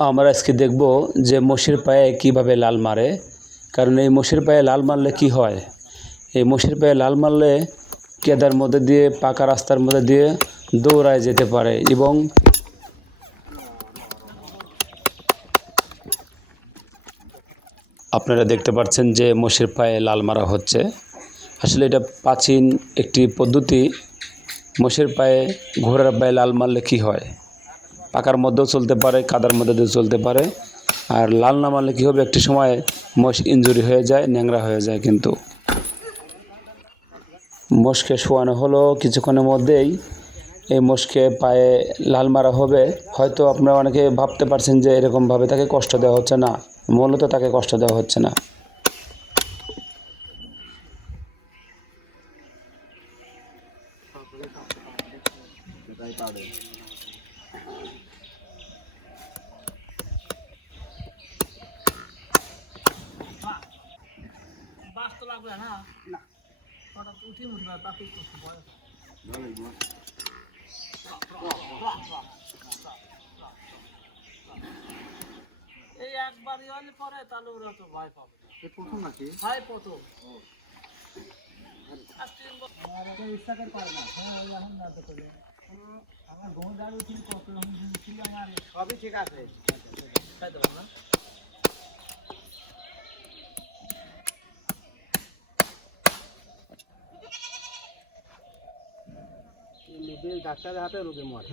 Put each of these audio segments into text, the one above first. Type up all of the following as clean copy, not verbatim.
আমরা আজকে দেখব যে মোষের পায়ে কিভাবে লাল মারে। কারণ এই মোষের পায়ে লাল মারলে কি হয়, এই মোষের পায়ে লাল মারলে কেদার মধ্যে দিয়ে পাকা রাস্তার মধ্যে দিয়ে দৌড়ায় যেতে পারে। এবং আপনারা দেখতে পাচ্ছেন যে মোষের পায়ে লাল মারা হচ্ছে। আসলে এটা প্রাচীন একটি পদ্ধতি। মোষের পায়ে, ঘোড়ার পায়ে লাল মারলে কি হয়, পাকার মধ্যেও চলতে পারে, কাদার মধ্যে দিয়ে চলতে পারে। আর লাল না মারলে কী হবে, একটি সময় মোষ ইনজুরি হয়ে যায়, ন্যাংরা হয়ে যায়। কিন্তু মোষকে শোয়ানো হলো, কিছুক্ষণের মধ্যেই এই মোষকে পায়ে লাল মারা হবে। হয়তো আপনারা অনেকে ভাবতে পারছেন যে এরকমভাবে তাকে কষ্ট দেওয়া হচ্ছে না, মূলত তাকে কষ্ট দেওয়া হচ্ছে না। এই একবারই হলে পরে তাহলে ওরা তো ভয় পাবে। প্রথম নাকি ভয় প্রথম সবই ঠিক আছে। ডাক্তারের হাতে রোগী মরে,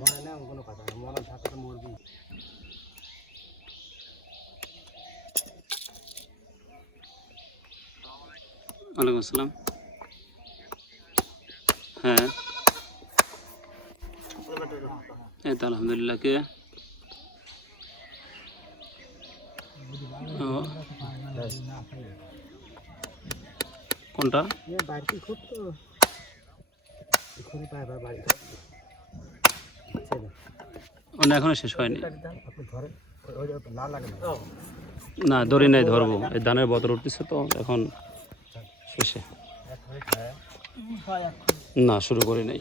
মরে না কোনো কথা না, মরার হাতে তো মরবি। ওয়ালাইকুম আসসালাম। হ্যাঁ, এই তো আলহামদুলিল্লাহ। কে? ও, কোনটা? বাড়িতে খুব তো এখানে পায় বাড়িতে ওটা এখনো শেষ হয়নি। আপনি ধরে লাল লাগে না, দড়ি নাই, ধরবো। এই ধানের বতর উঠতেছে তো এখন শেষে। না, শুরু করি নাই।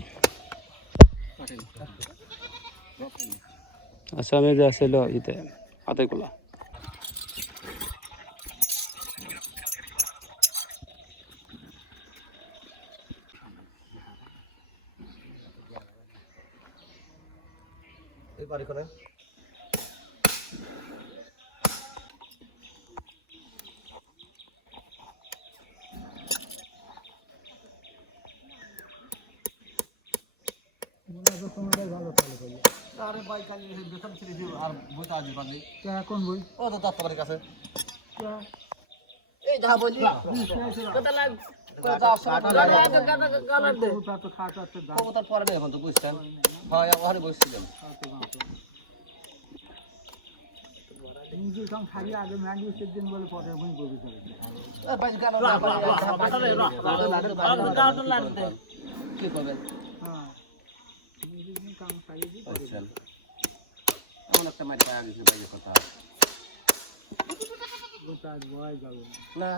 আচ্ছা, আমি যে আসলে ইতে হাতে গোলা এই বাড়ি করে আরে ভাই কালি বেতন ছেড়ে দিও আর বইটা আজ বাজে কোন বই ও তো দত্ত বাড়ির কাছে এই যা বলি কত লাগ কত গালার দে তো খাটা তো দাও কত পরে এখন তো বুঝছেন ভাই ওখানে বসছিলেন নিজে কাম খালি আগে ম্যান্ডি সেদিন বলে পরে ওই বলি করে এ ভাই গালা দে কি করবে হ্যাঁ নিজে কাম খালি দি বলছেন এমন একটা মারি পায় আগে ভাই কথা গোটা ভয় যাবে না